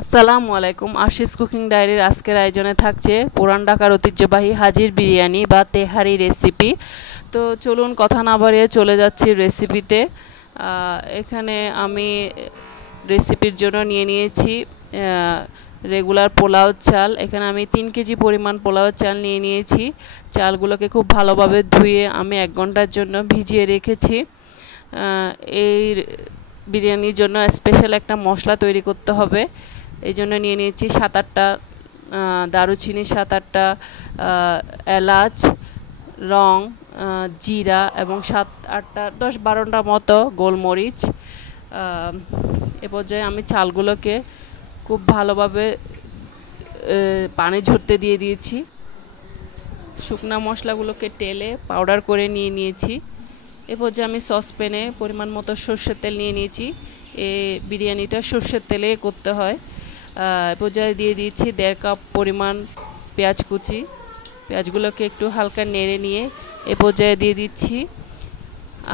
আসসালামু আলাইকুম। আশিস কুকিং ডায়েরির আজকের আয়োজনে থাকছে পুরান ঢাকার ঐতিহ্যবাহী হাজির বিরিয়ানি বা তেহারি রেসিপি। তো চলুন কথা না বাড়িয়ে চলে যাচ্ছি রেসিপিতে। এখানে আমি রেসিপির জন্য নিয়ে নিয়েছি রেগুলার পোলাও চাল। এখানে আমি 3 কেজি পরিমাণ পোলাও চাল নিয়ে নিয়েছি। চালগুলোকে খুব ভালোভাবে ধুয়ে আমি 1 ঘন্টার জন্য ভিজিয়ে রেখেছি। এই বিরিয়ানির জন্য স্পেশাল একটা মশলা তৈরি করতে হবে, এই জন্য নিয়ে নিয়েছি 7-8টা দারুচিনি, 7-8টা এলাচ, লং, জিরা এবং 7-8টা 10-12টা মতো গোলমরিচ। এ পর্যায়ে আমি চালগুলোকে খুব ভালোভাবে পানি ঝরতে দিয়ে দিয়েছি। শুকনা মশলাগুলোকে টেলে পাউডার করে নিয়ে নিয়েছি। এ পর্যায়ে আমি সসপ্যানে পরিমাণ মতো সর্ষের তেল নিয়ে নিয়েছি। এই বিরিয়ানিটা সর্ষের তেলে করতে হয়। এ পর্যায়ে দিয়ে দিয়েছি 1.5 কাপ পরিমাণ পেঁয়াজ কুচি। পেঁয়াজগুলোকে একটু হালকা নেড়ে নিয়ে এ পর্যায়ে দিয়ে দিচ্ছি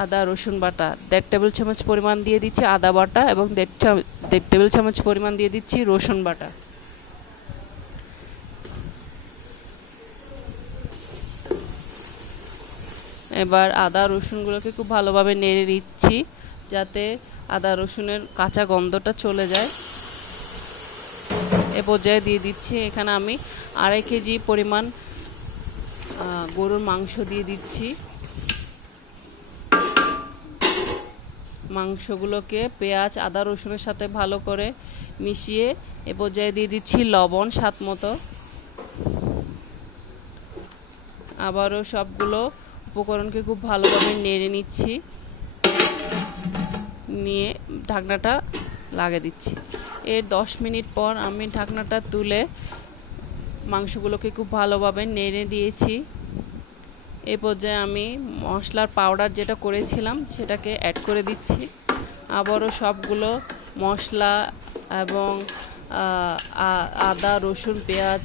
আদা রসুন বাটা। 1.5 টেবিল চামচ পরিমাণ দিয়ে দিচ্ছি আদা বাটা এবং 1.5 টেবিল চামচ পরিমাণ দিয়ে দিচ্ছি রসুন বাটা। এবার আদা রসুনগুলোকে খুব ভালোভাবে নেড়ে নিচ্ছি যাতে আদা রসুনের কাঁচা গন্ধটা চলে যায়। এ পর্যায়ে দিয়ে দিচ্ছি এখানে আমি 2.5 কেজি পরিমাণ গরুর মাংস দিয়ে দিচ্ছি। মাংসগুলোকে পেঁয়াজ আদা রসুনের সাথে ভালো করে মিশিয়ে এ পর্যায়ে দিয়ে দিচ্ছি লবণ স্বাদ মতো। আবারও সবগুলো উপকরণকে খুব ভালোভাবে নেড়ে নিচ্ছি, নিয়ে ঢাকনাটা লাগিয়ে দিচ্ছি। এর 10 মিনিট পর আমি ঢাকনাটা তুলে মাংসগুলোকে খুব ভালোভাবে নেড়ে দিয়েছি। এই পর্যায়ে আমি মশলার পাউডার যেটা করেছিলাম সেটাকে অ্যাড করে দিচ্ছি। আবারও সবগুলো মশলা এবং আদা রসুন পেঁয়াজ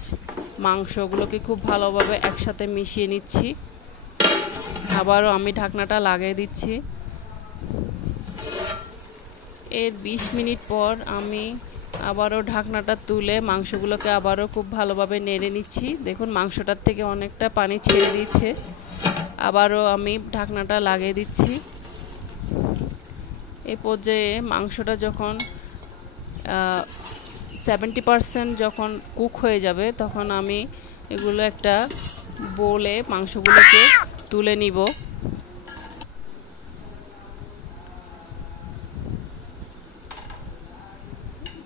মাংসগুলোকে খুব ভালোভাবে একসাথে মিশিয়ে নিচ্ছি। আবারও আমি ঢাকনাটা লাগিয়ে দিচ্ছি। এর 20 মিনিট পর আমি আবারও ঢাকনাটা তুলে মাংসগুলোকে আবারও খুব ভালোভাবে নেড়ে নিচ্ছি। দেখুন মাংসটার থেকে অনেকটা পানি ছেড়ে দিয়েছে। আবারও আমি ঢাকনাটা লাগিয়ে দিচ্ছি। এই পর্যায়ে মাংসটা যখন 70% যখন কুক হয়ে যাবে তখন আমি এগুলো একটা বোলে মাংসগুলোকে তুলে নিব।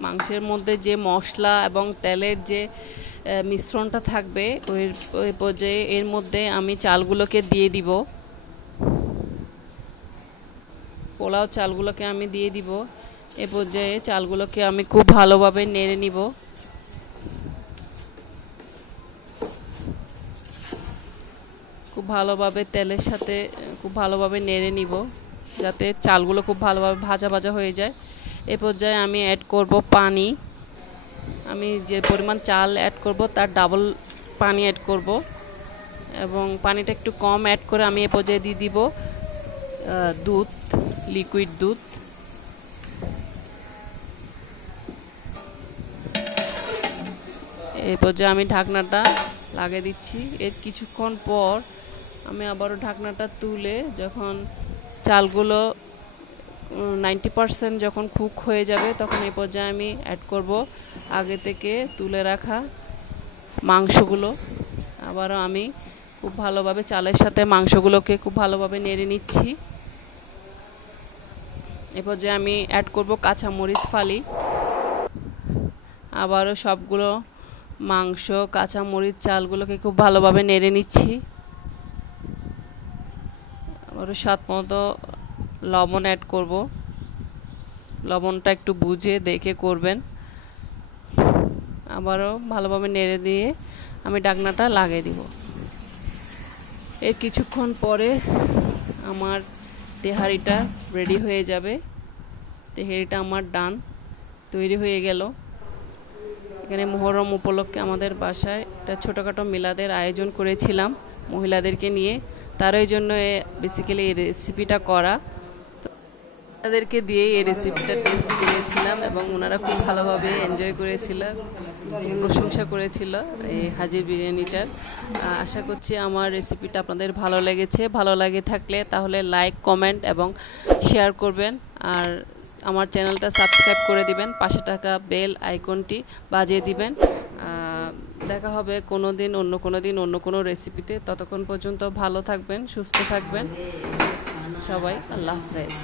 মাংসের মধ্যে যে মশলা এবং তেলের যে মিশ্রণটা থাকবে ওই পর্যায়ে এর মধ্যে আমি চালগুলোকে দিয়ে দিব। পোলাও চালগুলোকে আমি দিয়ে দিব। এ পর্যায়ে চালগুলোকে আমি খুব ভালোভাবে নেড়ে নিব। খুব ভালোভাবে তেলের সাথে খুব ভালোভাবে নেড়ে নিব যাতে চালগুলো খুব ভালোভাবে ভাজা ভাজা হয়ে যায়। এ পর্যায়ে আমি অ্যাড করব পানি। আমি যে পরিমাণ চাল অ্যাড করব তার ডাবল পানি অ্যাড করব এবং পানিটা একটু কম অ্যাড করে আমি এ পর্যায়ে দিয়ে দিব দুধ, লিকুইড দুধ। এই পর্যায়ে আমি ঢাকনাটা লাগিয়ে দিচ্ছি। এর কিছুক্ষণ পর আমি আবারও ঢাকনাটা তুলে যখন চালগুলো 90% যখন কুক হয়ে যাবে তখন এই পর্যায়ে আমি অ্যাড করব আগে থেকে তুলে রাখা মাংসগুলো। আবারও আমি খুব ভালোভাবে চালের সাথে মাংসগুলোকে খুব ভালোভাবে নেড়ে নিচ্ছি। এ পর্যায়ে আমি অ্যাড করব কাঁচামরিচ ফালি। আবারও সবগুলো মাংস কাঁচামরিচ চালগুলোকে খুব ভালোভাবে নেড়ে নিচ্ছি। আবারও স্বাদ মতো লবণ অ্যাড করব। লবণটা একটু বুঝে দেখে করবেন। আবারও ভালোভাবে নেড়ে দিয়ে আমি ঢাকনাটা লাগিয়ে দিব। এর কিছুক্ষণ পরে আমার তেহারিটা রেডি হয়ে যাবে। তেহারিটা আমার ডান তৈরি হয়ে গেল। এখানে মুহররম উপলক্ষে আমাদের বাসায় একটা ছোটোখাটো মিলাদের আয়োজন করেছিলাম মহিলাদেরকে নিয়ে, তারই জন্য বেসিক্যালি এই রেসিপিটা করা। তাদেরকে দিয়ে এই রেসিপিটা টেস্ট করেছিলাম এবং ওনারা খুব ভালোভাবে এনজয় করেছিল, প্রশংসা করেছিল এই হাজির বিরিয়ানিটার। আশা করছি আমার রেসিপিটা আপনাদের ভালো লেগেছে। ভালো লাগে থাকলে তাহলে লাইক, কমেন্ট এবং শেয়ার করবেন, আর আমার চ্যানেলটা সাবস্ক্রাইব করে দিবেন, পাশে থাকা বেল আইকনটি বাজিয়ে দিবেন। দেখা হবে অন্য কোনো রেসিপিতে। ততক্ষণ পর্যন্ত ভালো থাকবেন, সুস্থ থাকবেন সবাই। আল্লাহ হাফেজ।